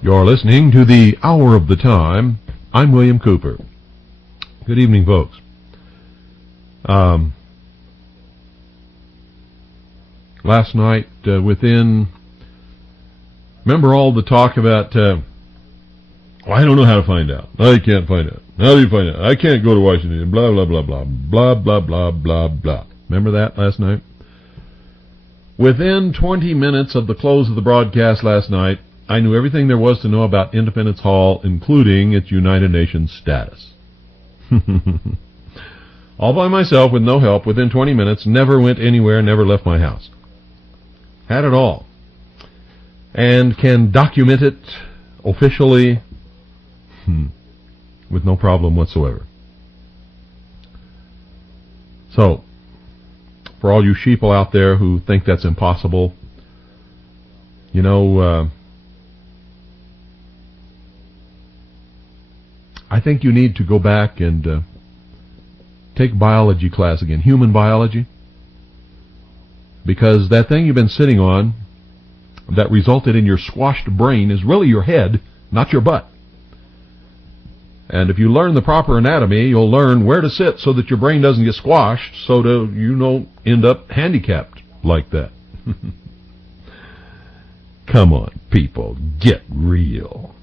You're listening to the Hour of the Time. I'm William Cooper. Good evening, folks. Last night, remember all the talk about, well, I don't know how to find out. I can't find out. How do you find out? I can't go to Washington, blah, blah, blah, blah, blah, blah, blah, blah, blah. Remember that last night? Within 20 minutes of the close of the broadcast last night, I knew everything there was to know about Independence Hall, including its United Nations status. All by myself, with no help, within 20 minutes, never went anywhere, never left my house. Had it all. And can document it officially with no problem whatsoever. So, for all you sheeple out there who think that's impossible, you know, I think you need to go back and take biology class again, human biology, because that thing you've been sitting on that resulted in your squashed brain is really your head, not your butt. And if you learn the proper anatomy, you'll learn where to sit so that your brain doesn't get squashed, so that you don't end up handicapped like that. Come on, people, get real.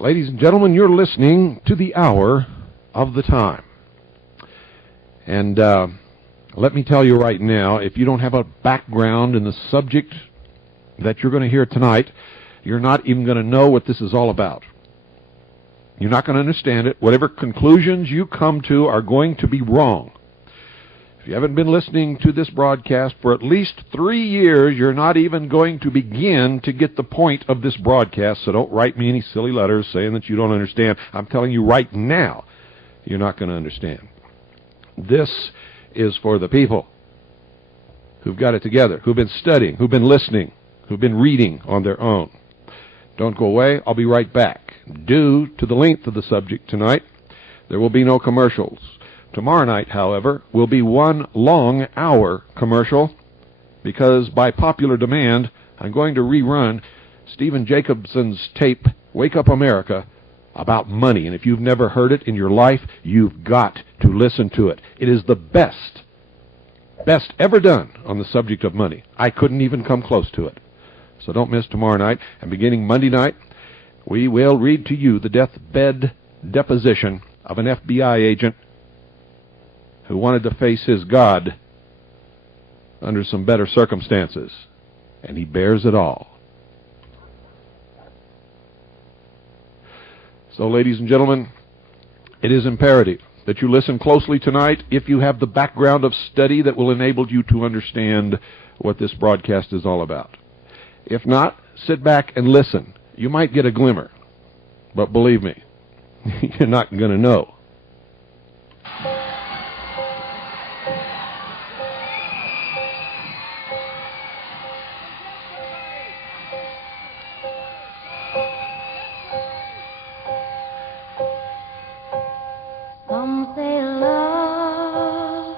Ladies and gentlemen, you're listening to the Hour of the Time. And let me tell you right now, if you don't have a background in the subject that you're going to hear tonight, you're not even going to know what this is all about. You're not going to understand it. Whatever conclusions you come to are going to be wrong. If you haven't been listening to this broadcast for at least 3 years, you're not even going to begin to get the point of this broadcast, so don't write me any silly letters saying that you don't understand. I'm telling you right now, you're not going to understand. This is for the people who've got it together, who've been studying, who've been listening, who've been reading on their own. Don't go away. I'll be right back. Due to the length of the subject tonight, there will be no commercials. Tomorrow night, however, will be one long hour commercial because by popular demand, I'm going to rerun Stephen Jacobson's tape, Wake Up America, about money. And if you've never heard it in your life, you've got to listen to it. It is the best ever done on the subject of money. I couldn't even come close to it. So don't miss tomorrow night. And beginning Monday night, we will read to you the deathbed deposition of an FBI agent who wanted to face his God under some better circumstances, and he bears it all. So, ladies and gentlemen, it is imperative that you listen closely tonight if you have the background of study that will enable you to understand what this broadcast is all about. If not, sit back and listen. You might get a glimmer, but believe me, you're not going to know. Some say love,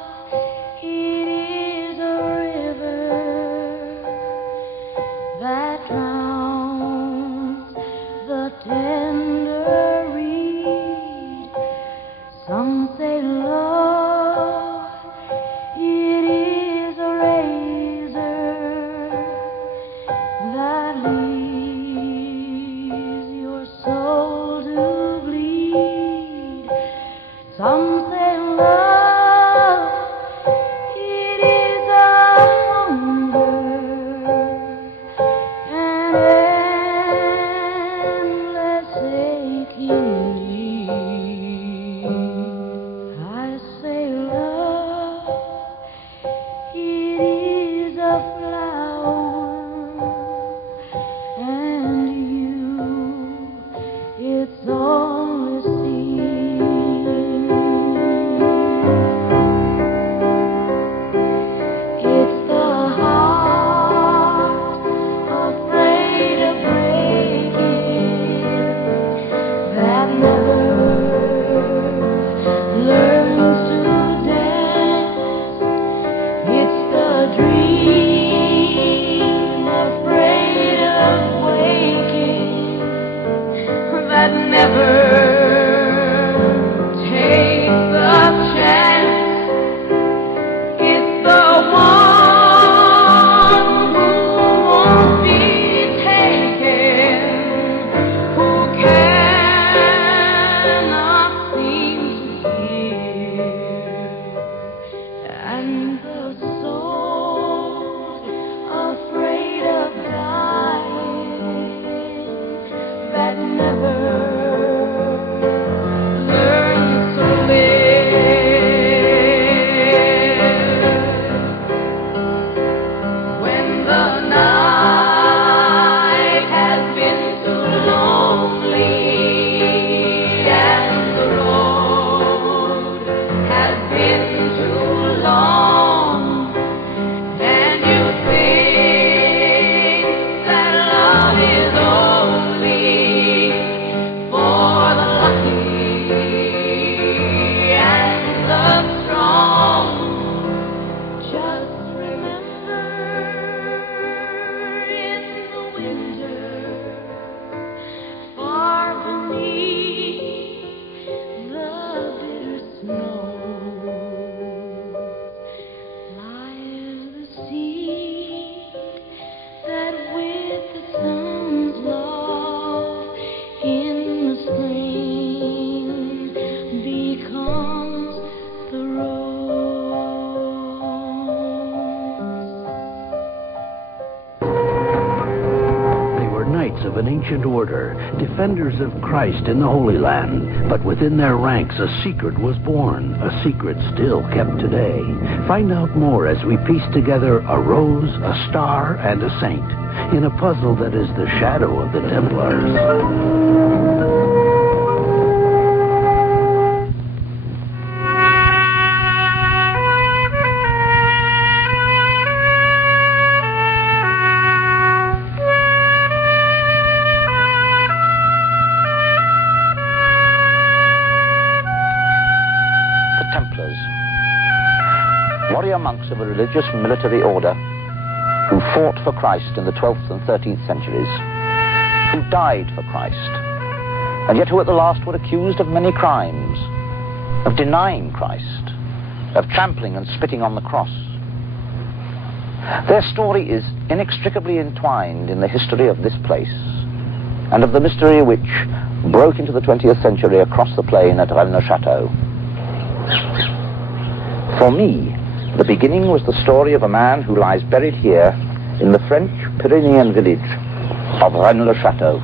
it is a river that drowns the tender reed. Some say love, it is a razor that leaves your soul to bleed. Some say love, it is a hunger, an endless aching need. I say love, it is a flower, and you, it's only seed. It's the heart afraid of breaking that never learns to dance. It's the dream afraid of waking that never takes the chance. It's the one who won't be taken, who cannot seem to hear, and the soul afraid of dying that never learns to live. When the night has been too lonely and the road has been too long, and you think that love is only for the lucky and the strong, just remember in the winter, far beneath the bitter snow, lies the seed that with the sun's love in the spring becomes the rose. They were knights of an ancient order, defenders of Christ in the Holy Land. But within their ranks a secret was born, a secret still kept today. Find out more as we piece together a rose, a star, and a saint in a puzzle that is the shadow of the Templars. The Templars, warrior monks of a religious military order who fought for Christ in the 12th and 13th centuries, who died for Christ, and yet who at the last were accused of many crimes, of denying Christ, of trampling and spitting on the cross. Their story is inextricably entwined in the history of this place and of the mystery which broke into the 20th century across the plain at Rennes-le-Château. For me, the beginning was the story of a man who lies buried here in the French Pyrenean village of Rennes-le-Château.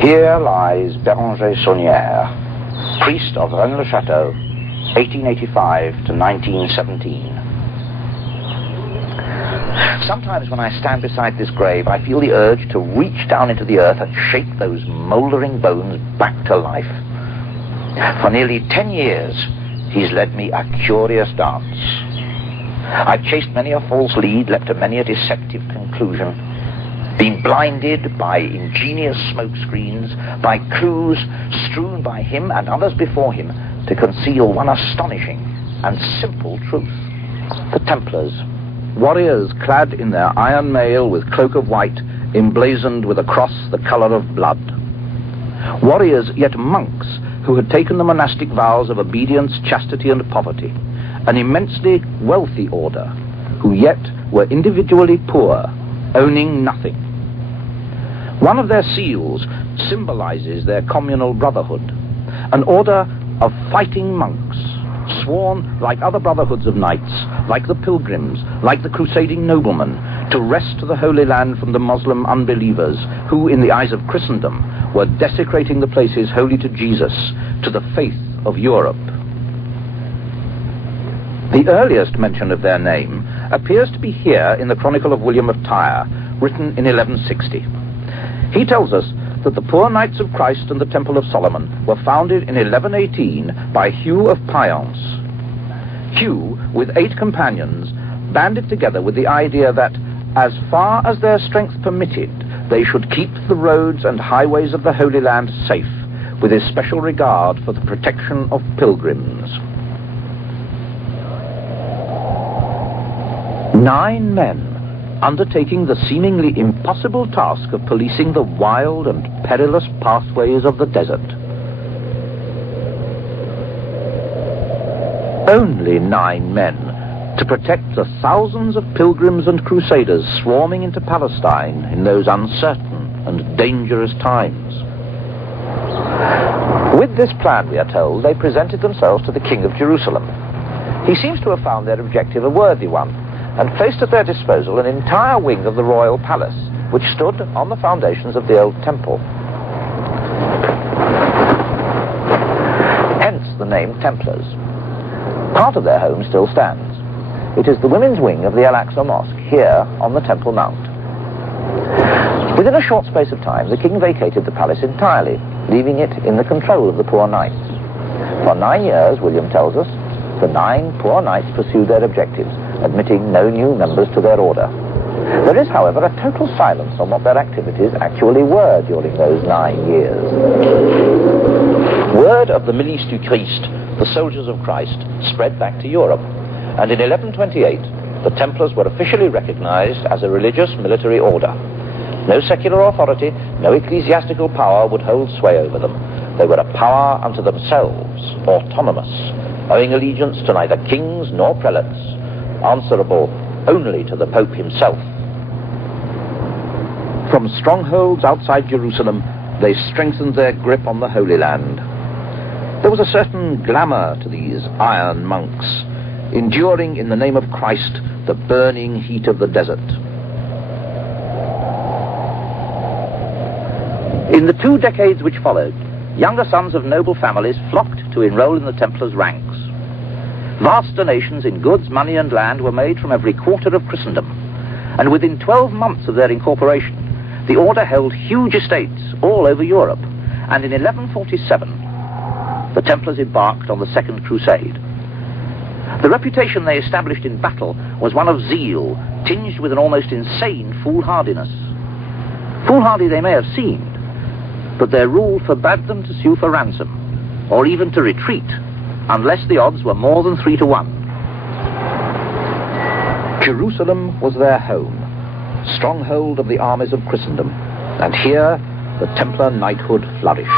Here lies Béranger Saunière, priest of Rennes-le-Château, 1885 to 1917. Sometimes when I stand beside this grave, I feel the urge to reach down into the earth and shake those mouldering bones back to life. For nearly 10 years, he's led me a curious dance. I've chased many a false lead, leapt to many a deceptive conclusion, been blinded by ingenious smoke screens, by clues strewn by him and others before him to conceal one astonishing and simple truth. The Templars, warriors clad in their iron mail with cloak of white, emblazoned with a cross the colour of blood. Warriors, yet monks, who had taken the monastic vows of obedience, chastity, and poverty. An immensely wealthy order, who yet were individually poor, owning nothing. One of their seals symbolizes their communal brotherhood, an order of fighting monks, sworn like other brotherhoods of knights, like the pilgrims, like the crusading noblemen, to wrest the Holy Land from the Muslim unbelievers who, in the eyes of Christendom, were desecrating the places holy to Jesus, to the faith of Europe. The earliest mention of their name appears to be here in the Chronicle of William of Tyre, written in 1160. He tells us that the poor Knights of Christ and the Temple of Solomon were founded in 1118 by Hugh of Payance. Hugh, with 8 companions, banded together with the idea that, as far as their strength permitted, they should keep the roads and highways of the Holy Land safe, with especial regard for the protection of pilgrims. 9 men undertaking the seemingly impossible task of policing the wild and perilous pathways of the desert. Only 9 men to protect the thousands of pilgrims and crusaders swarming into Palestine in those uncertain and dangerous times. With this plan, we are told, they presented themselves to the King of Jerusalem. He seems to have found their objective a worthy one, and placed at their disposal an entire wing of the royal palace, which stood on the foundations of the old temple. Hence the name Templars. Part of their home still stands. It is the women's wing of the Al-Aqsa Mosque, here on the Temple Mount. Within a short space of time, the king vacated the palace entirely, leaving it in the control of the poor knights. For 9 years, William tells us, the 9 poor knights pursued their objectives, admitting no new members to their order. There is, however, a total silence on what their activities actually were during those 9 years. Word of the Milice du Christ, the soldiers of Christ, spread back to Europe, and in 1128 the Templars were officially recognized as a religious military order. No secular authority, no ecclesiastical power would hold sway over them. They were a power unto themselves, autonomous, owing allegiance to neither kings nor prelates, answerable only to the Pope himself. From strongholds outside Jerusalem, they strengthened their grip on the Holy Land. There was a certain glamour to these iron monks, enduring in the name of Christ the burning heat of the desert. In the 2 decades which followed, younger sons of noble families flocked to enroll in the Templars' ranks. Vast donations in goods, money, and land were made from every quarter of Christendom, and within 12 months of their incorporation, the order held huge estates all over Europe, and in 1147, the Templars embarked on the Second Crusade. The reputation they established in battle was one of zeal, tinged with an almost insane foolhardiness. Foolhardy they may have seemed, but their rule forbade them to sue for ransom, or even to retreat, unless the odds were more than 3 to 1. Jerusalem was their home, stronghold of the armies of Christendom, and here the Templar knighthood flourished.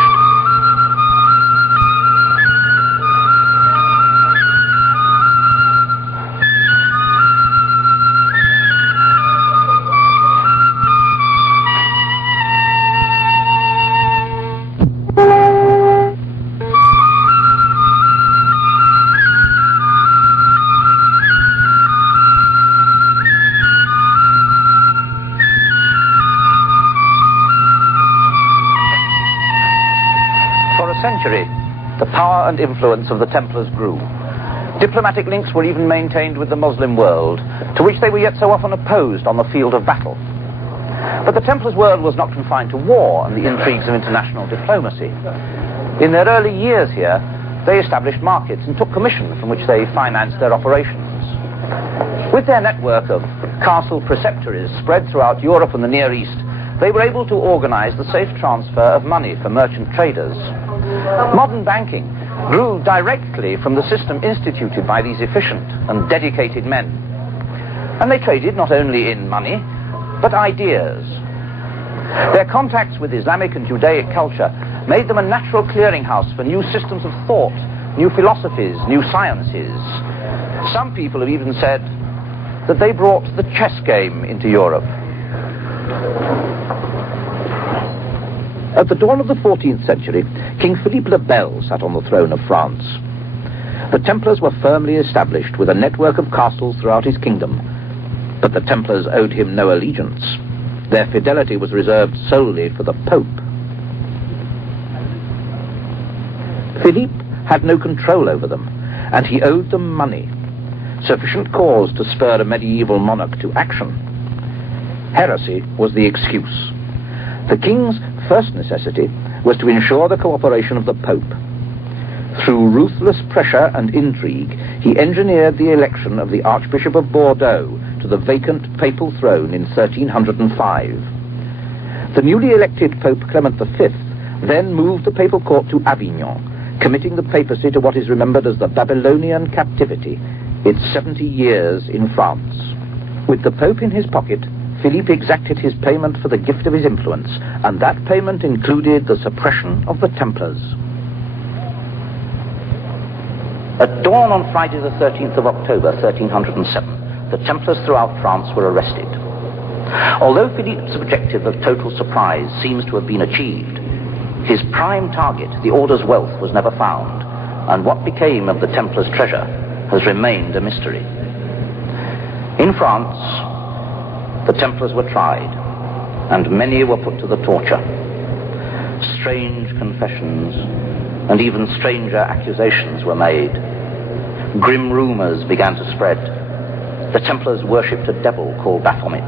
power and influence of the Templars grew. Diplomatic links were even maintained with the Muslim world, to which they were yet so often opposed on the field of battle. But the Templars' world was not confined to war and the intrigues of international diplomacy. In their early years here, they established markets and took commission from which they financed their operations. With their network of castle preceptories spread throughout Europe and the Near East, they were able to organize the safe transfer of money for merchant traders. Modern banking grew directly from the system instituted by these efficient and dedicated men. And they traded not only in money, but ideas. Their contacts with Islamic and Judaic culture made them a natural clearinghouse for new systems of thought, new philosophies, new sciences. Some people have even said that they brought the chess game into Europe. At the dawn of the 14th century, King Philippe le Bel sat on the throne of France. The Templars were firmly established with a network of castles throughout his kingdom, but the Templars owed him no allegiance. Their fidelity was reserved solely for the Pope. Philippe had no control over them, and he owed them money, sufficient cause to spur a medieval monarch to action. Heresy was the excuse. The king's first necessity was to ensure the cooperation of the Pope. Through ruthless pressure and intrigue, he engineered the election of the Archbishop of Bordeaux to the vacant papal throne in 1305. The newly elected Pope Clement V then moved the papal court to Avignon, committing the papacy to what is remembered as the Babylonian captivity, its 70 years in France. With the Pope in his pocket, Philippe exacted his payment for the gift of his influence, and that payment included the suppression of the Templars. At dawn on Friday the 13th of October, 1307, the Templars throughout France were arrested. Although Philippe's objective of total surprise seems to have been achieved, his prime target, the Order's wealth, was never found, and what became of the Templars' treasure has remained a mystery. In France, the Templars were tried, and many were put to the torture. Strange confessions and even stranger accusations were made. Grim rumors began to spread. The Templars worshipped a devil called Baphomet.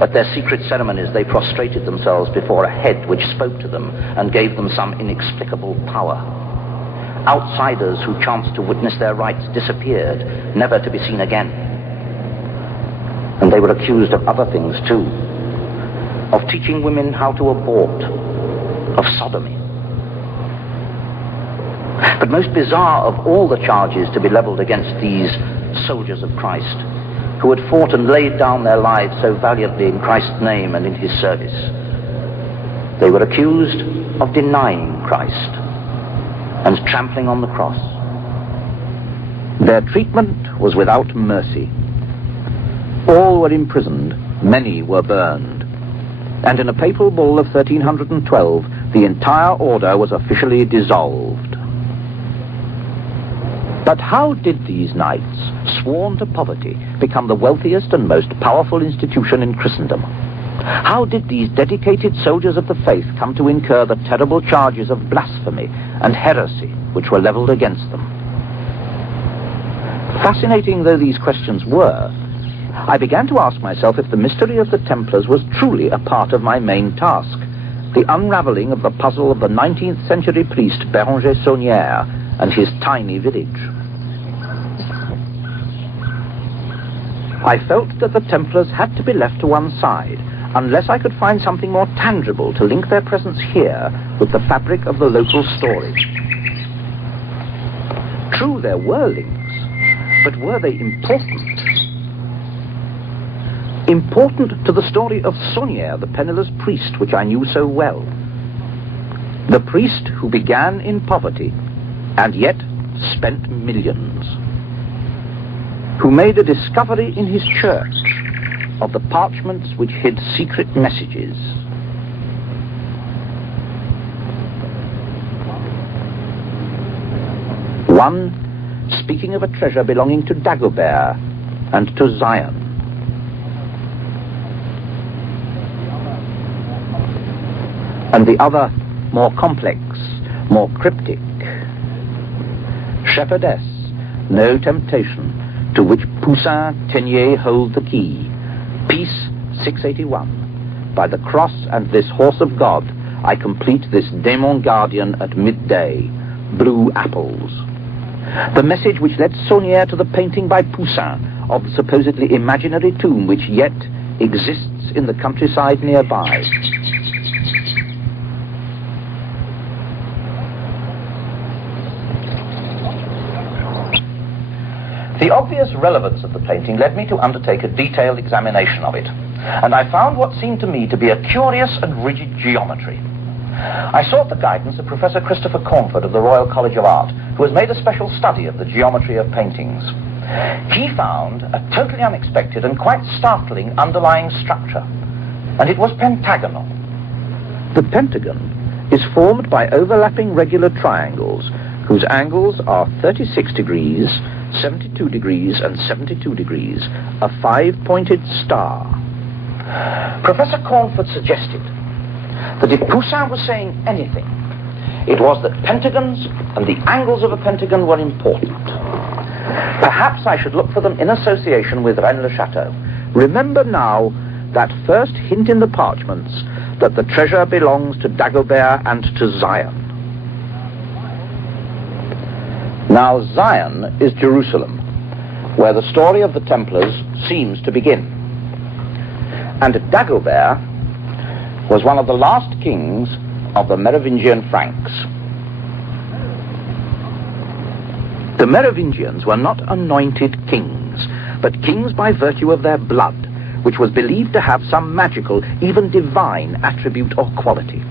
At their secret ceremonies, they prostrated themselves before a head which spoke to them and gave them some inexplicable power. Outsiders who chanced to witness their rites disappeared, never to be seen again. And they were accused of other things too, of teaching women how to abort, of sodomy. But most bizarre of all the charges to be leveled against these soldiers of Christ, who had fought and laid down their lives so valiantly in Christ's name and in his service, they were accused of denying Christ and trampling on the cross. Their treatment was without mercy. All were imprisoned, many were burned, and in a papal bull of 1312, the entire order was officially dissolved. But how did these knights, sworn to poverty, become the wealthiest and most powerful institution in Christendom? How did these dedicated soldiers of the faith come to incur the terrible charges of blasphemy and heresy which were leveled against them? Fascinating though these questions were, I began to ask myself if the mystery of the Templars was truly a part of my main task, the unraveling of the puzzle of the 19th century priest Béranger Saunière and his tiny village. I felt that the Templars had to be left to one side, unless I could find something more tangible to link their presence here with the fabric of the local story. True, there were links, but were they important? Important to the story of Saunière, the penniless priest, which I knew so well. The priest who began in poverty and yet spent millions. Who made a discovery in his church of the parchments which hid secret messages. One speaking of a treasure belonging to Dagobert and to Zion. And the other more complex, more cryptic, shepherdess, no temptation, to which Poussin Teniers hold the key. Peace, 681. By the cross and this horse of God, I complete this demon guardian at midday. Blue apples. The message which led Saunière to the painting by Poussin of the supposedly imaginary tomb which yet exists in the countryside nearby. The obvious relevance of the painting led me to undertake a detailed examination of it, and I found what seemed to me to be a curious and rigid geometry. I sought the guidance of Professor Christopher Cornford of the Royal College of Art, who has made a special study of the geometry of paintings. He found a totally unexpected and quite startling underlying structure, and it was pentagonal. The pentagon is formed by overlapping regular triangles, whose angles are 36 degrees, 72 degrees, and 72 degrees, a five-pointed star. Professor Cornford suggested that if Poussin was saying anything, it was that pentagons and the angles of a pentagon were important. Perhaps I should look for them in association with Rennes-le-Château. Remember now that first hint in the parchments that the treasure belongs to Dagobert and to Zion. Now Zion is Jerusalem, where the story of the Templars seems to begin. And Dagobert was one of the last kings of the Merovingian Franks. The Merovingians were not anointed kings, but kings by virtue of their blood, which was believed to have some magical, even divine attribute or quality.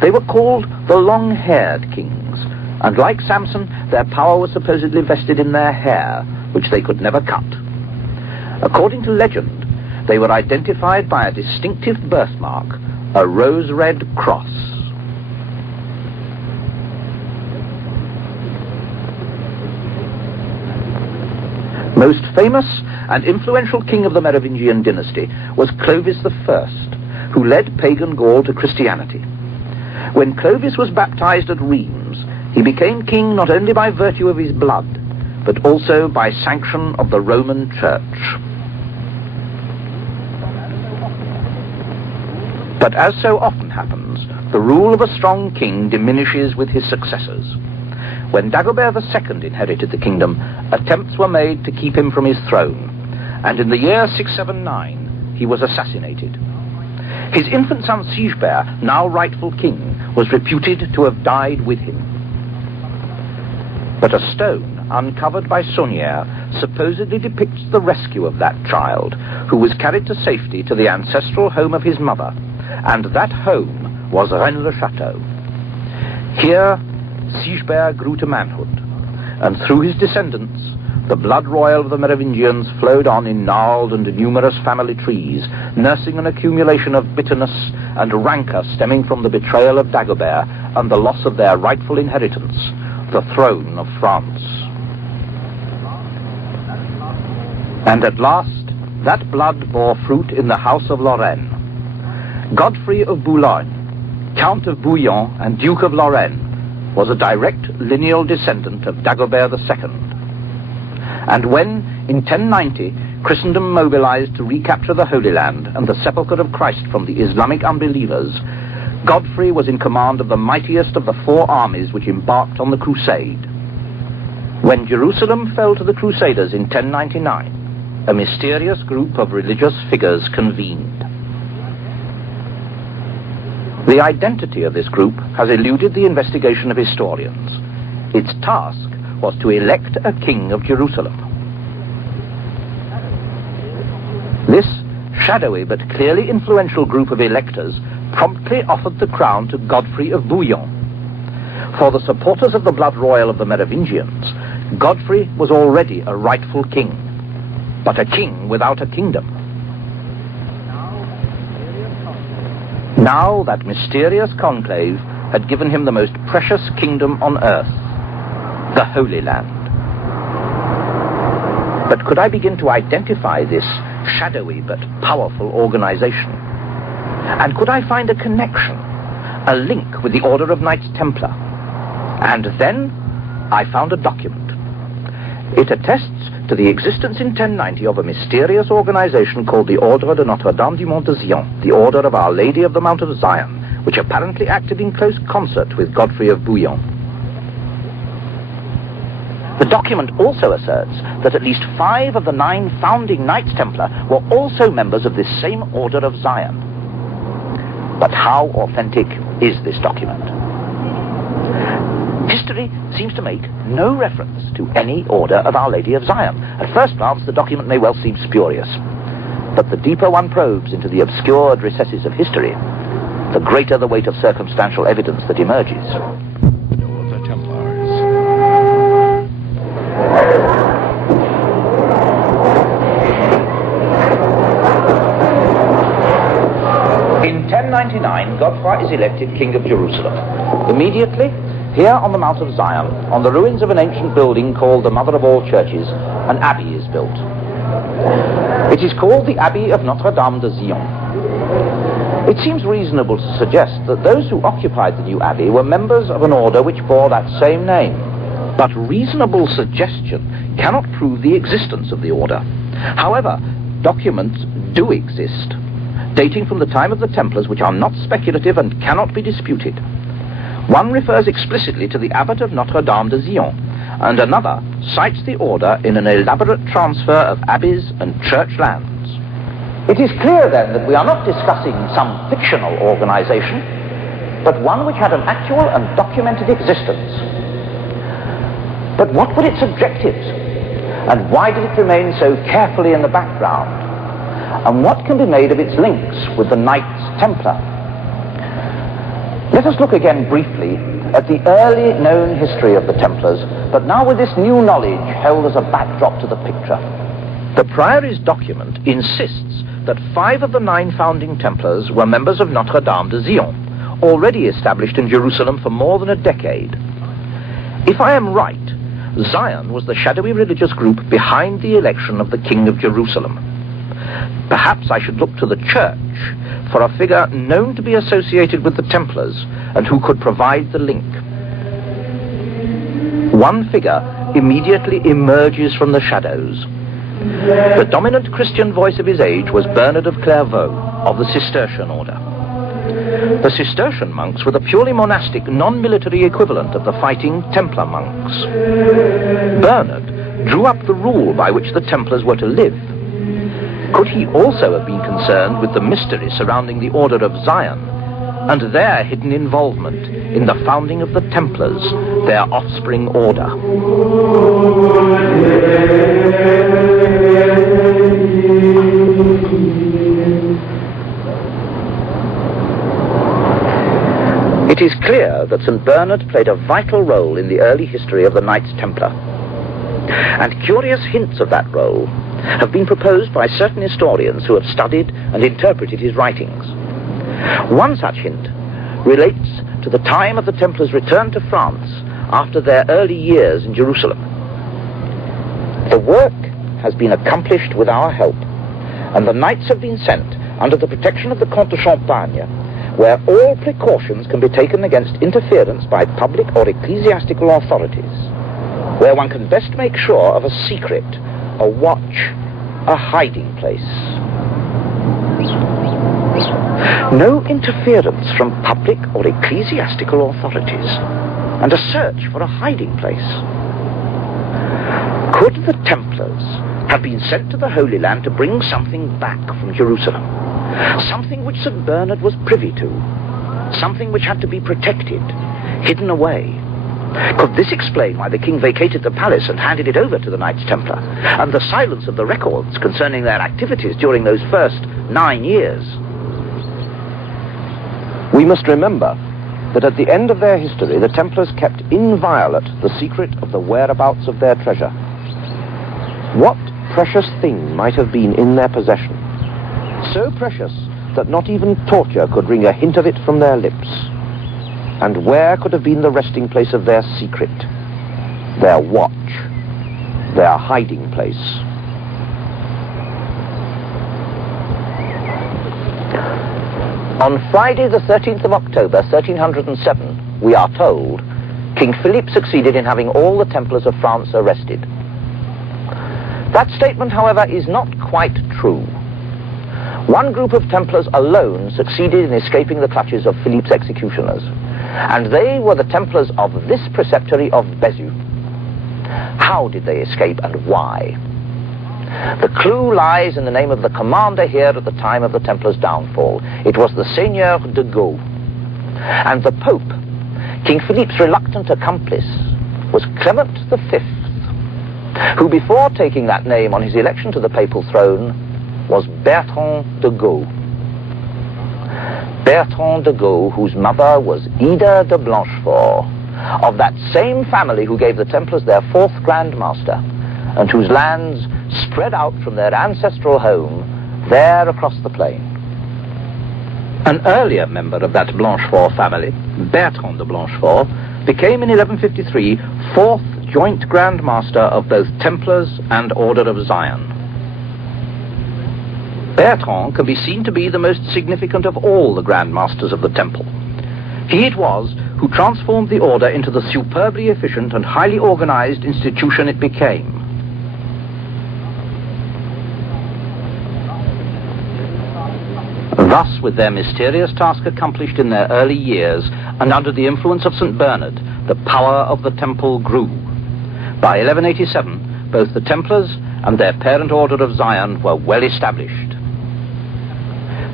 They were called the long-haired kings, and like Samson, their power was supposedly vested in their hair, which they could never cut. According to legend, they were identified by a distinctive birthmark, a rose-red cross. Most famous and influential king of the Merovingian dynasty was Clovis I, who led pagan Gaul to Christianity. When Clovis was baptized at Rheims, he became king not only by virtue of his blood, but also by sanction of the Roman Church. But as so often happens, the rule of a strong king diminishes with his successors. When Dagobert II inherited the kingdom, attempts were made to keep him from his throne, and in the year 679 he was assassinated. His infant son Sigebert, now rightful king, was reputed to have died with him. But a stone uncovered by Saunière supposedly depicts the rescue of that child, who was carried to safety to the ancestral home of his mother, and that home was Rennes-le-Château. Here, Sigebert grew to manhood, and through his descendants, the blood royal of the Merovingians flowed on in gnarled and numerous family trees, nursing an accumulation of bitterness and rancor stemming from the betrayal of Dagobert and the loss of their rightful inheritance, the throne of France. And at last, that blood bore fruit in the house of Lorraine. Godfrey of Boulogne, Count of Bouillon and Duke of Lorraine, was a direct lineal descendant of Dagobert II. And when, in 1090, Christendom mobilized to recapture the Holy Land and the sepulchre of Christ from the Islamic unbelievers, Godfrey was in command of the mightiest of the four armies which embarked on the crusade. When Jerusalem fell to the Crusaders in 1099, a mysterious group of religious figures convened. The identity of this group has eluded the investigation of historians. Its task was to elect a king of Jerusalem. This shadowy but clearly influential group of electors promptly offered the crown to Godfrey of Bouillon. For the supporters of the blood royal of the Merovingians, Godfrey was already a rightful king, but a king without a kingdom. Now that mysterious conclave had given him the most precious kingdom on earth, the Holy Land. But could I begin to identify this shadowy but powerful organization? And could I find a connection, a link with the Order of Knights Templar? And then I found a document. It attests to the existence in 1090 of a mysterious organization called the Ordre de Notre-Dame du Mont de Zion, the Order of Our Lady of the Mount of Zion, which apparently acted in close concert with Godfrey of Bouillon. The document also asserts that at least 5 of the 9 founding Knights Templar were also members of this same Order of Zion. But how authentic is this document? History seems to make no reference to any Order of Our Lady of Zion. At first glance, the document may well seem spurious. But the deeper one probes into the obscured recesses of history, the greater the weight of circumstantial evidence that emerges. The Templars. In 1099, Godfrey is elected King of Jerusalem. Immediately, here on the Mount of Zion, on the ruins of an ancient building called the Mother of All Churches, an abbey is built. It is called the Abbey of Notre-Dame de Zion. It seems reasonable to suggest that those who occupied the new abbey were members of an order which bore that same name. But reasonable suggestion cannot prove the existence of the order. However, documents do exist, dating from the time of the Templars, which are not speculative and cannot be disputed. One refers explicitly to the Abbot of Notre-Dame de Zion, and another cites the order in an elaborate transfer of abbeys and church lands. It is clear, then, that we are not discussing some fictional organization, but one which had an actual and documented existence. But what were its objectives? And why did it remain so carefully in the background? And what can be made of its links with the Knights Templar? Let us look again briefly at the early known history of the Templars, but now with this new knowledge held as a backdrop to the picture. The Priory's document insists that 5 of the 9 founding Templars were members of Notre-Dame de Zion, already established in Jerusalem for more than a decade. If I am right, Zion was the shadowy religious group behind the election of the King of Jerusalem. Perhaps I should look to the Church for a figure known to be associated with the Templars and who could provide the link. One figure immediately emerges from the shadows. The dominant Christian voice of his age was Bernard of Clairvaux of the Cistercian order. The Cistercian monks were the purely monastic, non-military equivalent of the fighting Templar monks. Bernard drew up the rule by which the Templars were to live. Could he also have been concerned with the mystery surrounding the Order of Zion and their hidden involvement in the founding of the Templars, their offspring order? It is clear that St. Bernard played a vital role in the early history of the Knights Templar. And curious hints of that role have been proposed by certain historians who have studied and interpreted his writings. One such hint relates to the time of the Templars' return to France after their early years in Jerusalem. The work has been accomplished with our help, and the knights have been sent under the protection of the Comte de Champagne, where all precautions can be taken against interference by public or ecclesiastical authorities, where one can best make sure of a secret, a watch, a hiding place. No interference from public or ecclesiastical authorities, and a search for a hiding place. Could the Templars have been sent to the Holy Land to bring something back from Jerusalem? Something which St. Bernard was privy to, something which had to be protected, hidden away. Could this explain why the king vacated the palace and handed it over to the Knights Templar, and the silence of the records concerning their activities during those first 9 years? We must remember that at the end of their history, the Templars kept inviolate the secret of the whereabouts of their treasure. What precious thing might have been in their possession? So precious that not even torture could wring a hint of it from their lips. And where could have been the resting place of their secret, their watch, their hiding place? On Friday the 13th of October, 1307, we are told, King Philip succeeded in having all the Templars of France arrested. That statement, however, is not quite true. One group of Templars alone succeeded in escaping the clutches of Philippe's executioners, and they were the Templars of this preceptory of Bézieux. How did they escape and why? The clue lies in the name of the commander here at the time of the Templars' downfall. It was the Seigneur de Gaulle. And the Pope, King Philippe's reluctant accomplice, was Clement V, who before taking that name on his election to the papal throne was Bertrand de Gaulle. Bertrand de Gaulle, whose mother was Ida de Blanchefort, of that same family who gave the Templars their fourth Grand Master, and whose lands spread out from their ancestral home there across the plain. An earlier member of that Blanchefort family, Bertrand de Blanchefort, became in 1153 fourth joint Grand Master of both Templars and Order of Zion. Bertrand can be seen to be the most significant of all the Grand Masters of the Temple. He it was who transformed the order into the superbly efficient and highly organized institution it became. Thus, with their mysterious task accomplished in their early years, and under the influence of St. Bernard, the power of the Temple grew. By 1187, both the Templars and their parent Order of Zion were well established.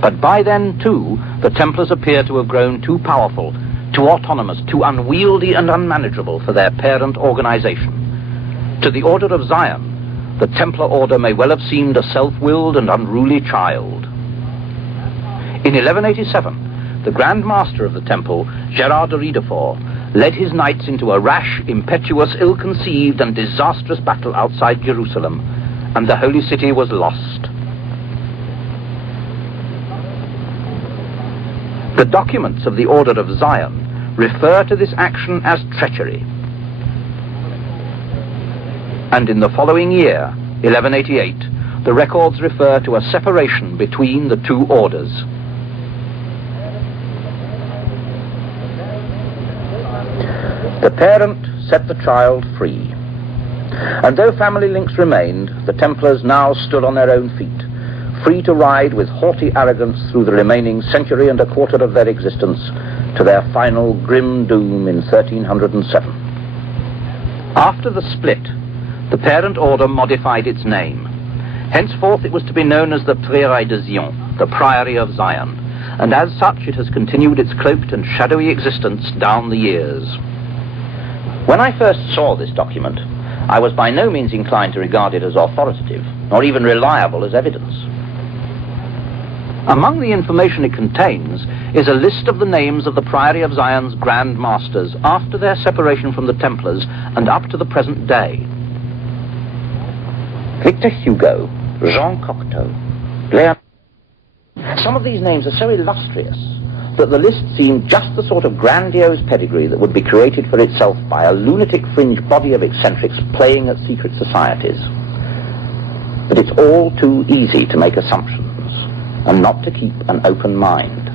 But by then, too, the Templars appear to have grown too powerful, too autonomous, too unwieldy and unmanageable for their parent organization. To the Order of Zion, the Templar Order may well have seemed a self-willed and unruly child. In 1187, the Grand Master of the Temple, Gerard de Riedefort, led his knights into a rash, impetuous, ill-conceived and disastrous battle outside Jerusalem, and the Holy City was lost. The documents of the Order of Zion refer to this action as treachery. And in the following year, 1188, the records refer to a separation between the two orders. The parent set the child free. And though family links remained, the Templars now stood on their own feet, free to ride with haughty arrogance through the remaining century and a quarter of their existence to their final grim doom in 1307. After the split, the parent order modified its name. Henceforth it was to be known as the Prieuré de Zion, the Priory of Zion, and as such it has continued its cloaked and shadowy existence down the years. When I first saw this document, I was by no means inclined to regard it as authoritative, nor even reliable as evidence. Among the information it contains is a list of the names of the Priory of Zion's Grand Masters after their separation from the Templars and up to the present day. Victor Hugo, Jean Cocteau, Léon... Some of these names are so illustrious that the list seemed just the sort of grandiose pedigree that would be created for itself by a lunatic fringe body of eccentrics playing at secret societies. But it's all too easy to make assumptions and not to keep an open mind.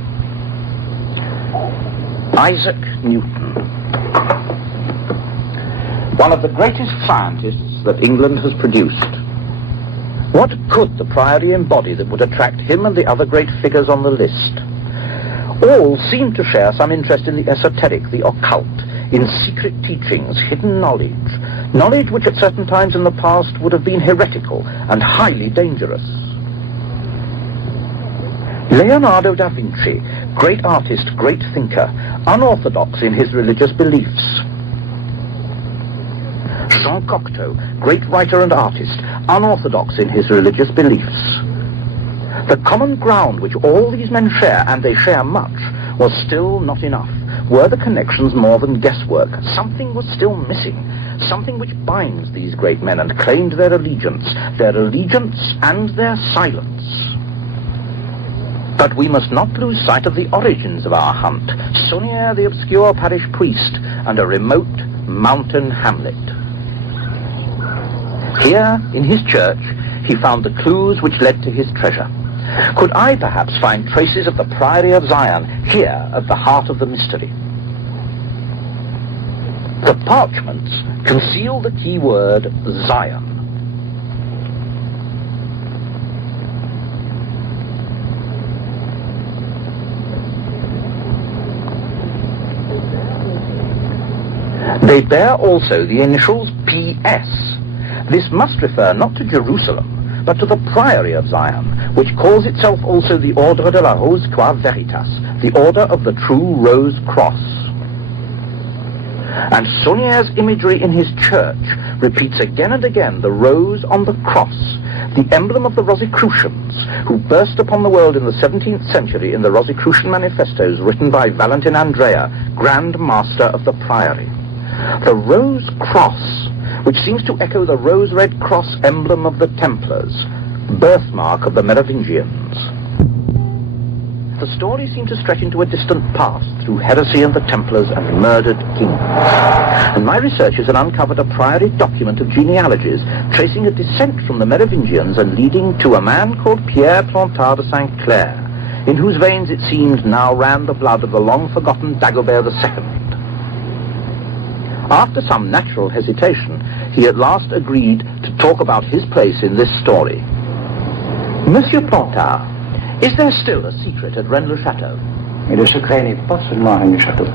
Isaac Newton, one of the greatest scientists that England has produced. What could the Priory embody that would attract him and the other great figures on the list? All seem to share some interest in the esoteric, the occult, in secret teachings, hidden knowledge which at certain times in the past would have been heretical and highly dangerous. Leonardo da Vinci, great artist, great thinker, unorthodox in his religious beliefs. Jean Cocteau, great writer and artist, unorthodox in his religious beliefs. The common ground which all these men share, and they share much, was still not enough. Were the connections more than guesswork? Something was still missing, something which binds these great men and claimed their allegiance and their silence. But we must not lose sight of the origins of our hunt. Saunière, the obscure parish priest, and a remote mountain hamlet. Here, in his church, he found the clues which led to his treasure. Could I perhaps find traces of the Priory of Zion here at the heart of the mystery? The parchments conceal the key word Zion. They bear also the initials PS. This must refer not to Jerusalem, but to the Priory of Zion, which calls itself also the Ordre de la Rose Croix Veritas, the Order of the True Rose Cross. And Saulnier's imagery in his church repeats again and again the rose on the cross, the emblem of the Rosicrucians, who burst upon the world in the 17th century in the Rosicrucian manifestos written by Valentin Andrea, Grand Master of the Priory. The rose cross, which seems to echo the rose-red cross emblem of the Templars, birthmark of the Merovingians. The story seemed to stretch into a distant past through heresy and the Templars and murdered kings. And my researchers had uncovered a priory document of genealogies tracing a descent from the Merovingians and leading to a man called Pierre Plantard de Saint-Clair, in whose veins it seemed now ran the blood of the long-forgotten Dagobert II. After some natural hesitation, he at last agreed to talk about his place in this story. Monsieur Plantard, is there still a secret at Rennes-le-Château? Mais le secret n'est pas seulement à Rennes-le-Château.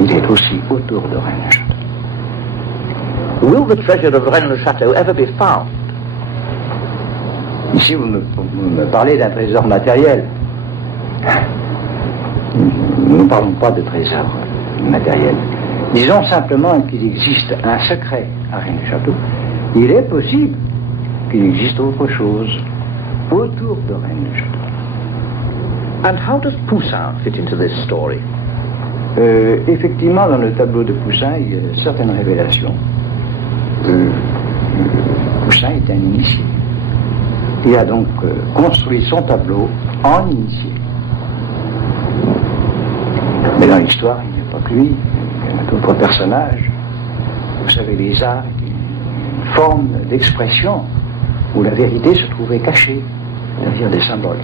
Il est aussi autour de Rennes-le-Château. Will the treasure of Rennes-le-Château ever be found? Ici, vous me parlez d'un trésor matériel. Nous ne parlons pas de trésor matériel. Disons simplement qu'il existe un secret à Rennes-le-Château. Il est possible qu'il existe autre chose autour de Rennes-le-Château. And how does Poussin fit into this story? Effectivement, dans le tableau de Poussin, il y a certaines révélations. Poussin est un initié. Il a donc construit son tableau en initié. Mais dans l'histoire, il n'y a pas que lui. Il y a d'autres personnages. Vous savez, les arts étaient une forme d'expression où la vérité se trouvait cachée derrière des symboles.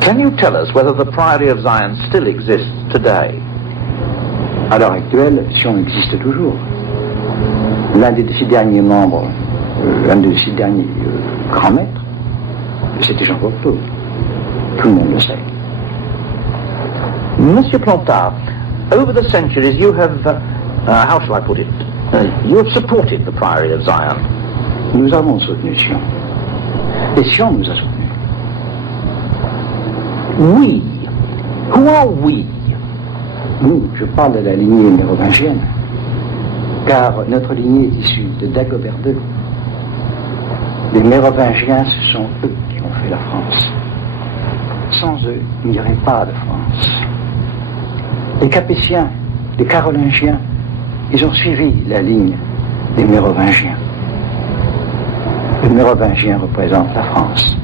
Can you tell us whether the Priory of Zion still exists today? À l'heure actuelle, Sion existe toujours. L'un de ses derniers membres, l'un de ses derniers grands maîtres, c'était Jean Cocteau. Tout le monde le sait. Monsieur Plantard, over the centuries you have, how shall I put it, you have supported the Priory of Zion. Nous avons soutenu Sion. Et Sion nous a soutenus. We. Who are we? Nous, je parle de la lignée mérovingienne, car notre lignée est issue de Dagobert II. Les Mérovingiens, ce sont eux qui ont fait la France. Sans eux, il n'y aurait pas de France. Les Capétiens, les Carolingiens, ils ont suivi la ligne des Mérovingiens. Les Mérovingiens représentent la France.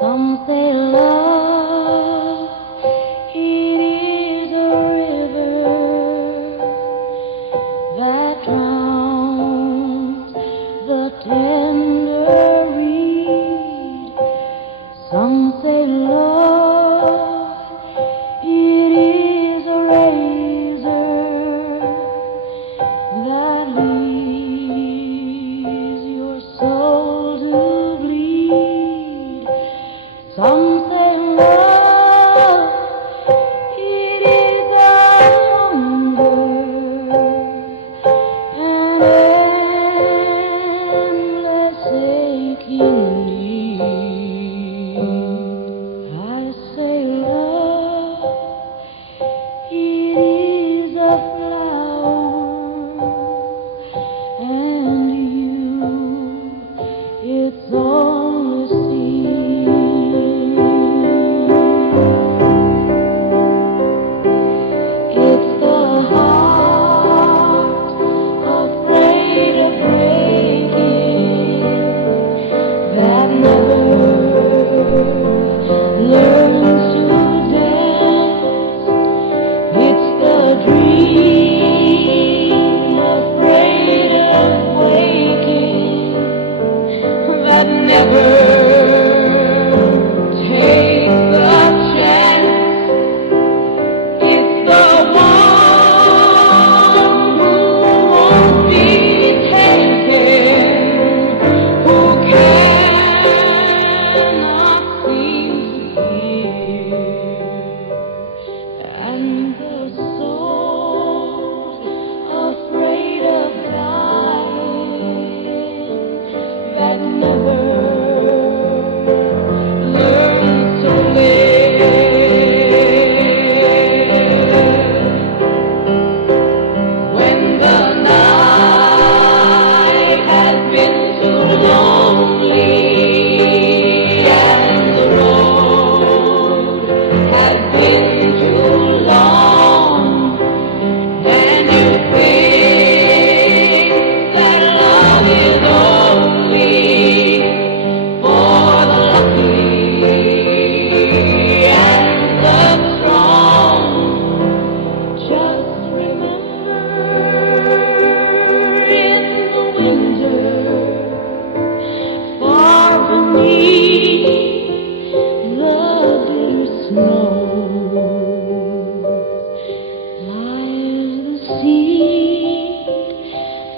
Some say love, it is a river that drowns the tender reed. Some say love, it is a razor that leaves your soul to bleed. Some say love, it is a hunger and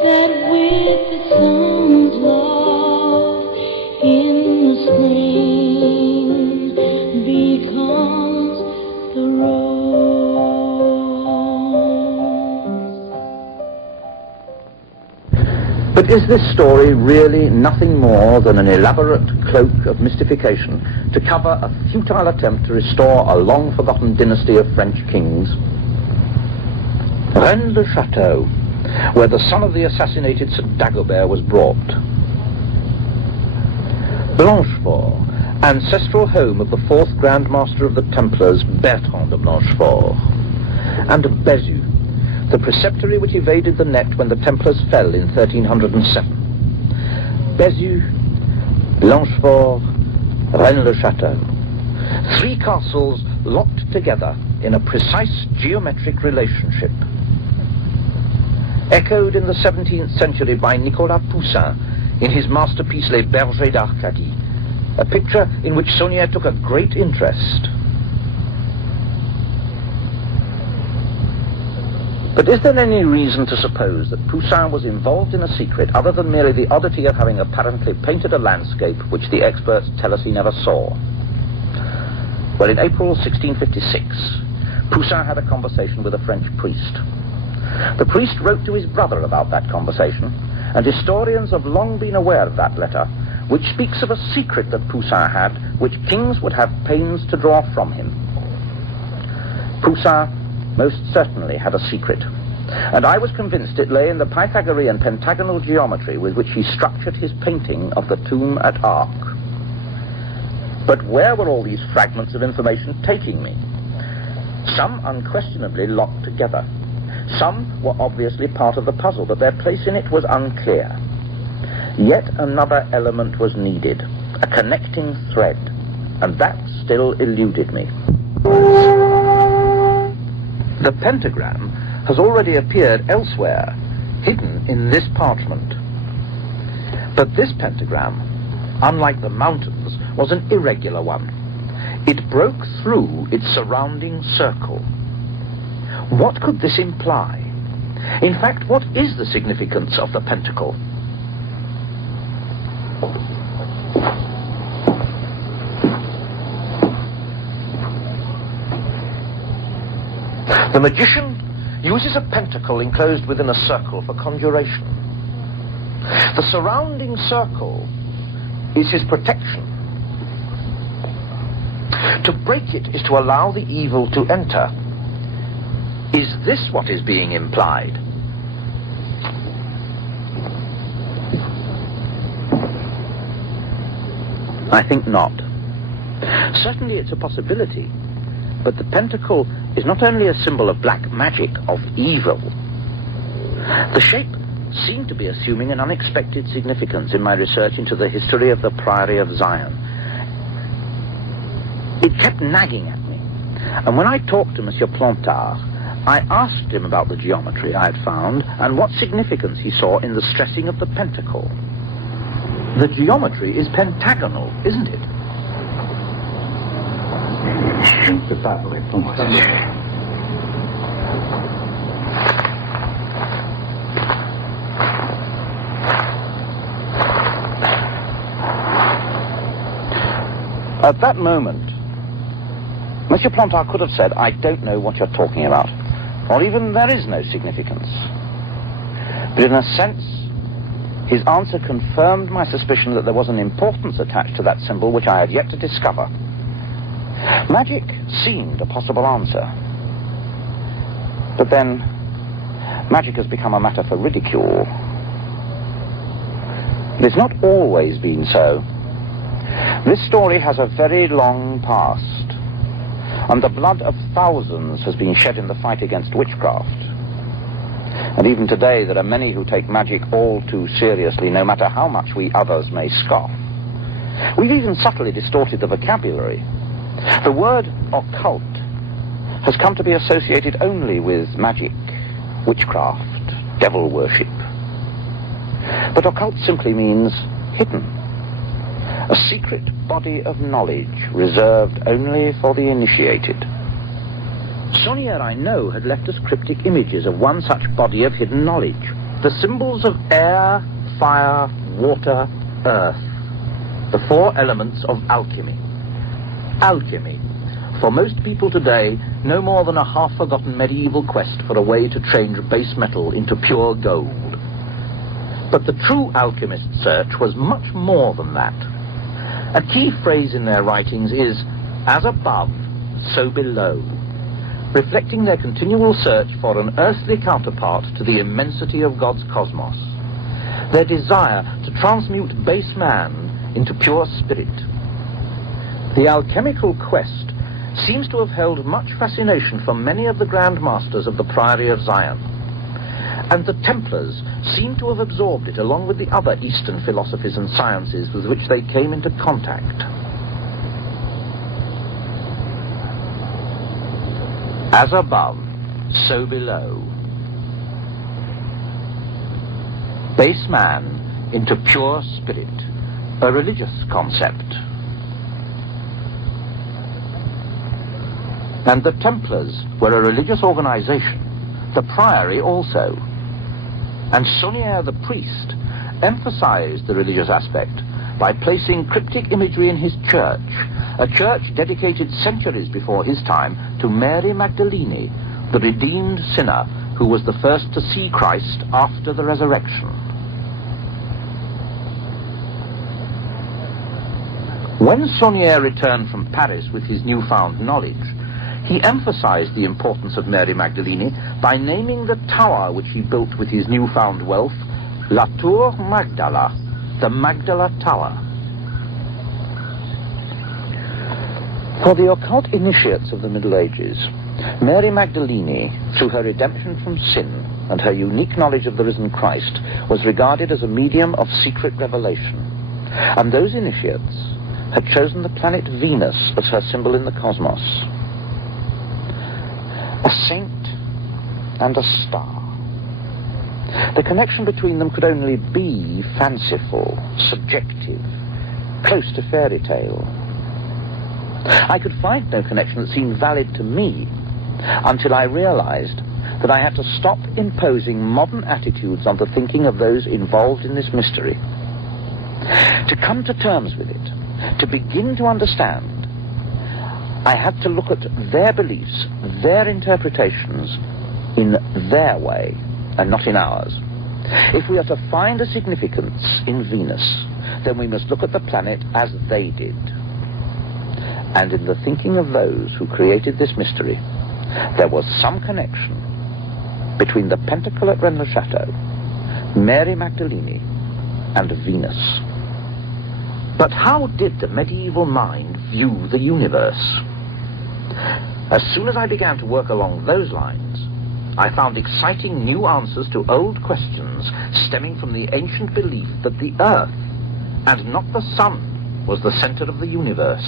that with the sun's love in the spring becomes the rose. But is this story really nothing more than an elaborate cloak of mystification to cover a futile attempt to restore a long-forgotten dynasty of French kings? Rennes-le-Château, where the son of the assassinated St. Dagobert was brought. Blanchefort, ancestral home of the fourth Grand Master of the Templars, Bertrand de Blanchefort. And Bézieux, the preceptory which evaded the net when the Templars fell in 1307. Bézieux, Blanchefort, Rennes-le-Château. Three castles locked together in a precise geometric relationship. Echoed in the 17th century by Nicolas Poussin in his masterpiece Les Bergers d'Arcadie, a picture in which Saunière took a great interest. But is there any reason to suppose that Poussin was involved in a secret other than merely the oddity of having apparently painted a landscape which the experts tell us he never saw? Well, in April 1656, Poussin had a conversation with a French priest. The priest wrote to his brother about that conversation, and historians have long been aware of that letter, which speaks of a secret that Poussin had, which kings would have pains to draw from him. Poussin most certainly had a secret, and I was convinced it lay in the Pythagorean pentagonal geometry with which he structured his painting of the tomb at Arques. But where were all these fragments of information taking me? Some unquestionably locked together. Some were obviously part of the puzzle, but their place in it was unclear. Yet another element was needed, a connecting thread, and that still eluded me. The pentagram has already appeared elsewhere, hidden in this parchment. But this pentagram, unlike the mountains, was an irregular one. It broke through its surrounding circle. What could this imply? In fact, what is the significance of the pentacle? The magician uses a pentacle enclosed within a circle for conjuration. The surrounding circle is his protection. To break it is to allow the evil to enter. Is this what is being implied? I think not. Certainly it's a possibility, but the pentacle is not only a symbol of black magic, of evil. The shape seemed to be assuming an unexpected significance in my research into the history of the Priory of Zion. It kept nagging at me, and when I talked to Monsieur Plantard, I asked him about the geometry I had found and what significance he saw in the stressing of the pentacle. The geometry is pentagonal, isn't it? Je ne peux pas vous répondre à ça. At that moment, Monsieur Plantard could have said, I don't know what you're talking about, or even there is no significance. But in a sense, his answer confirmed my suspicion that there was an importance attached to that symbol which I had yet to discover. Magic seemed a possible answer. But then, magic has become a matter for ridicule. It's not always been so. This story has a very long past, and the blood of thousands has been shed in the fight against witchcraft. And even today there are many who take magic all too seriously, no matter how much we others may scoff. We've even subtly distorted the vocabulary. The word occult has come to be associated only with magic, witchcraft, devil worship. But occult simply means hidden. A secret body of knowledge reserved only for the initiated. Saunière, I know, had left us cryptic images of one such body of hidden knowledge. The symbols of air, fire, water, earth, the four elements of alchemy. Alchemy, for most people today, no more than a half-forgotten medieval quest for a way to change base metal into pure gold. But the true alchemist's search was much more than that. A key phrase in their writings is, as above, so below, reflecting their continual search for an earthly counterpart to the immensity of God's cosmos, their desire to transmute base man into pure spirit. The alchemical quest seems to have held much fascination for many of the Grand Masters of the Priory of Zion, and the Templars seem to have absorbed it along with the other Eastern philosophies and sciences with which they came into contact. As above, so below. Base man into pure spirit, a religious concept. And the Templars were a religious organization, the Priory also. And Saunière the priest emphasized the religious aspect by placing cryptic imagery in his church, a church dedicated centuries before his time to Mary Magdalene, the redeemed sinner who was the first to see Christ after the resurrection. When Saunière returned from Paris with his newfound knowledge, he emphasized the importance of Mary Magdalene by naming the tower which he built with his newfound wealth, La Tour Magdala, the Magdala Tower. For the occult initiates of the Middle Ages, Mary Magdalene, through her redemption from sin and her unique knowledge of the risen Christ, was regarded as a medium of secret revelation. And those initiates had chosen the planet Venus as her symbol in the cosmos. A saint and a star. The connection between them could only be fanciful, subjective, close to fairy tale. I could find no connection that seemed valid to me until I realized that I had to stop imposing modern attitudes on the thinking of those involved in this mystery. To come to terms with it, to begin to understand, I had to look at their beliefs, their interpretations, in their way, and not in ours. If we are to find a significance in Venus, then we must look at the planet as they did. And in the thinking of those who created this mystery, there was some connection between the pentacle at Rennes-le-Château, Mary Magdalene, and Venus. But how did the medieval mind view the universe? As soon as I began to work along those lines, I found exciting new answers to old questions stemming from the ancient belief that the Earth, and not the Sun, was the center of the universe.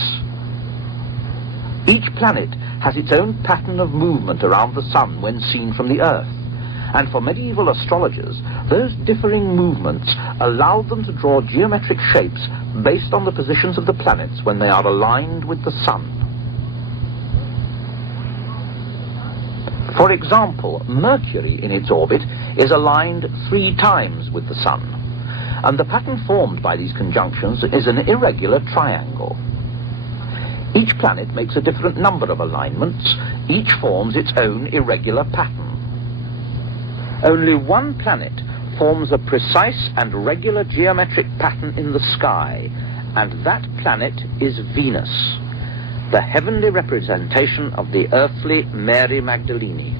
Each planet has its own pattern of movement around the Sun when seen from the Earth, and for medieval astrologers, those differing movements allowed them to draw geometric shapes based on the positions of the planets when they are aligned with the Sun. For example, Mercury in its orbit is aligned 3 times with the Sun, and the pattern formed by these conjunctions is an irregular triangle. Each planet makes a different number of alignments, each forms its own irregular pattern. Only one planet forms a precise and regular geometric pattern in the sky, and that planet is Venus, the heavenly representation of the earthly Mary Magdalene.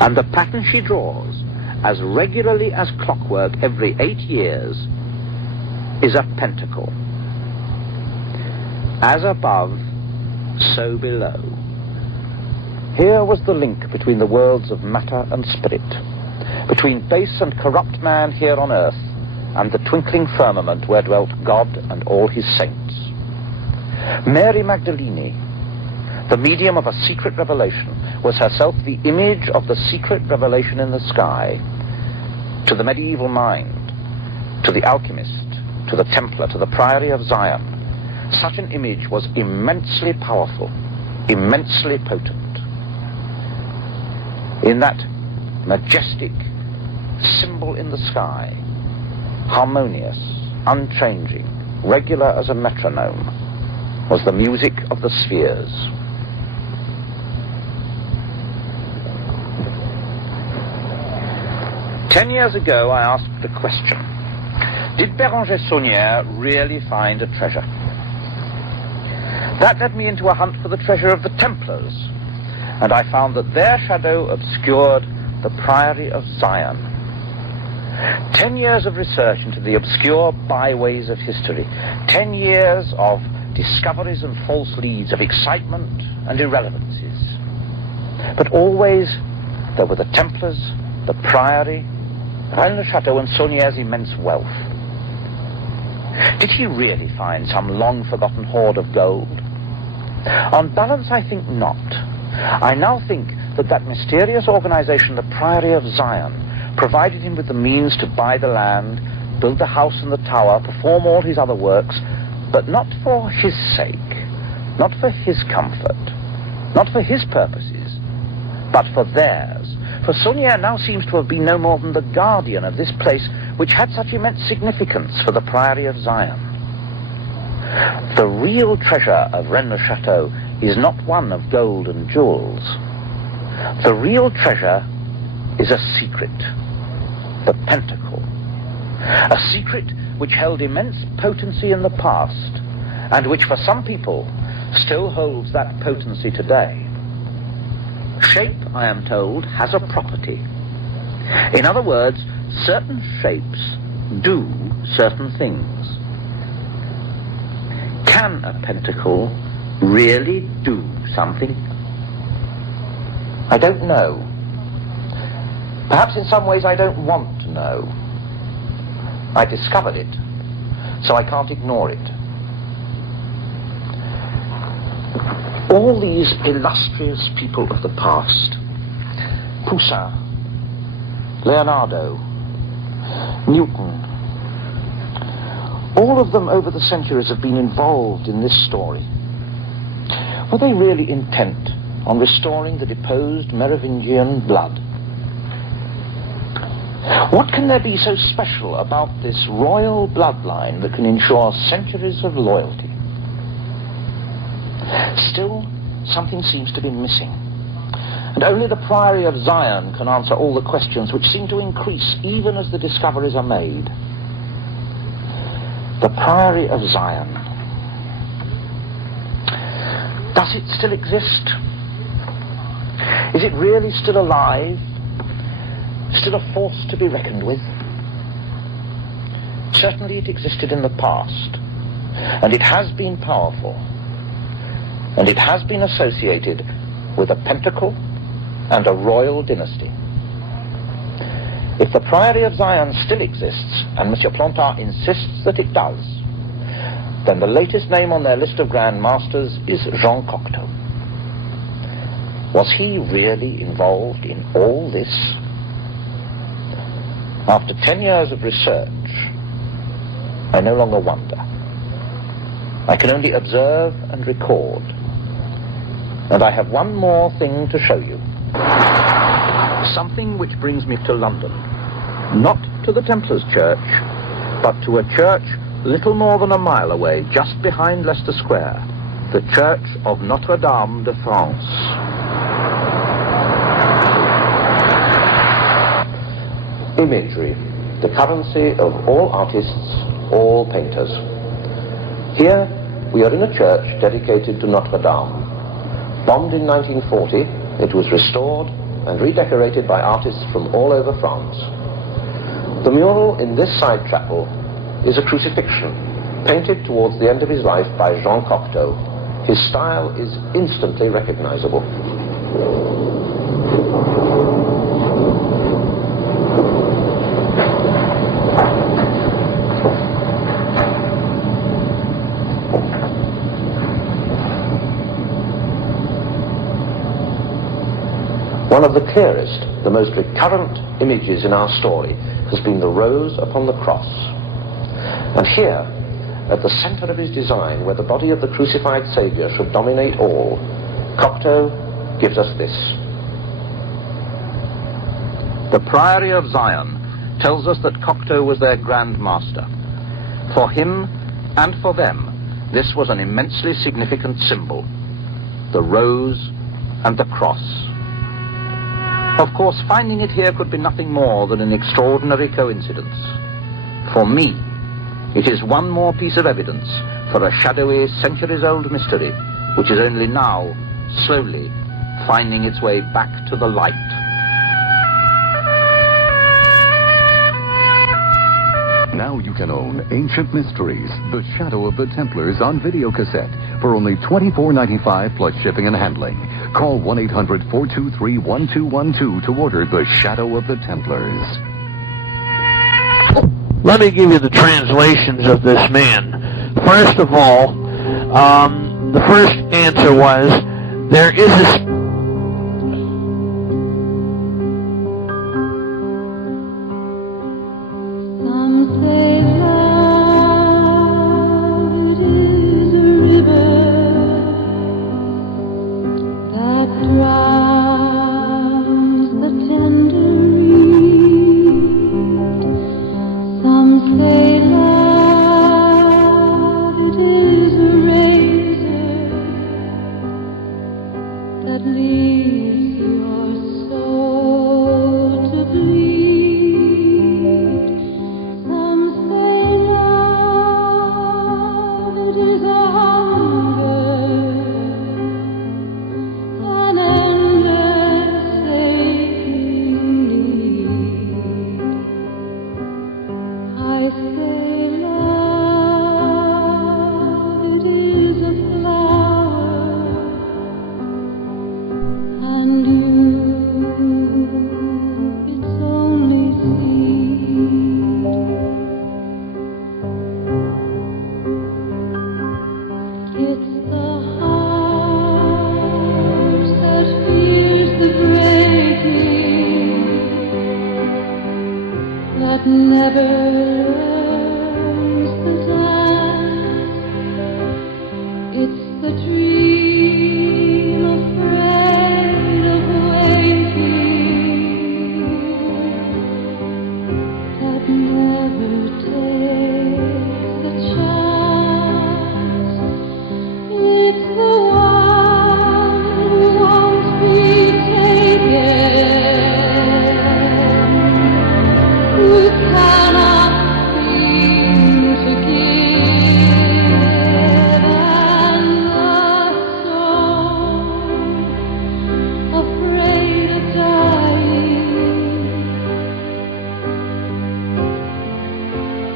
And the pattern she draws, as regularly as clockwork every 8 years, is a pentacle. As above, so below. Here was the link between the worlds of matter and spirit, between base and corrupt man here on earth and the twinkling firmament where dwelt God and all his saints. Mary Magdalene, the medium of a secret revelation, was herself the image of the secret revelation in the sky. To the medieval mind, to the alchemist, to the Templar, to the Priory of Zion, Such an image was immensely powerful, immensely potent. In that majestic symbol in the sky, harmonious, unchanging, regular as a metronome, was the music of the spheres. "10 years ago, I asked the question, did Béranger Saunière really find a treasure? That led me into a hunt for the treasure of the Templars, and I found that their shadow obscured the Priory of Zion. 10 years of research into the obscure byways of history, 10 years of discoveries and false leads, of excitement and irrelevancies. But always there were the Templars, the Priory, Rennes-le-Château, and Saunière's immense wealth. Did he really find some long-forgotten hoard of gold? On balance, I think not. I now think that that mysterious organization, the Priory of Zion, provided him with the means to buy the land, build the house and the tower, perform all his other works, but not for his sake, not for his comfort, not for his purposes, but for theirs. For Saunière now seems to have been no more than the guardian of this place which had such immense significance for the Priory of Zion. The real treasure of Rennes-le-Château is not one of gold and jewels. The real treasure is a secret, the Pentacle, a secret which held immense potency in the past and which for some people still holds that potency today. Shape, I am told, has a property. In other words, certain shapes do certain things. Can a pentacle really do something? I don't know. Perhaps in some ways I don't want to know. I discovered it, so I can't ignore it. All these illustrious people of the past, Poussin, Leonardo, Newton, all of them over the centuries have been involved in this story. Were they really intent on restoring the deposed Merovingian blood? What can there be so special about this royal bloodline that can ensure centuries of loyalty? Still, something seems to be missing. And only the Priory of Zion can answer all the questions which seem to increase even as the discoveries are made. The Priory of Zion. Does it still exist? Is it really still alive? Still a force to be reckoned with? Certainly it existed in the past, and it has been powerful, and it has been associated with a pentacle and a royal dynasty. If the Priory of Zion still exists, and Monsieur Plantard insists that it does, then the latest name on their list of Grand Masters is Jean Cocteau. Was he really involved in all this? After 10 years of research, I no longer wonder. I can only observe and record. And I have one more thing to show you. Something which brings me to London. Not to the Templars Church, but to a church little more than a mile away, just behind Leicester Square. The Church of Notre-Dame de France. Imagery, the currency of all artists, all painters. Here we are in a church dedicated to Notre Dame. Bombed in 1940, it was restored and redecorated by artists from all over France. The mural in this side chapel is a crucifixion, painted towards the end of his life by Jean Cocteau. His style is instantly recognizable. One of the clearest, the most recurrent images in our story has been the rose upon the cross. And here, at the center of his design, where the body of the crucified Savior should dominate all, Cocteau gives us this. The Priory of Zion tells us that Cocteau was their Grand Master. For him and for them, this was an immensely significant symbol, the rose and the cross. Of course, finding it here could be nothing more than an extraordinary coincidence. For me, it is one more piece of evidence for a shadowy, centuries-old mystery, which is only now, slowly, finding its way back to the light. Now you can own Ancient Mysteries, The Shadow of the Templars on videocassette for only $24.95 plus shipping and handling. Call 1-800-423-1212 to order The Shadow of the Templars. Let me give you the translations of this man. First of all, the first answer was, there is a...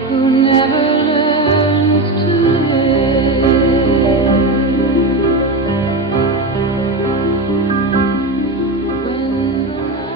Who never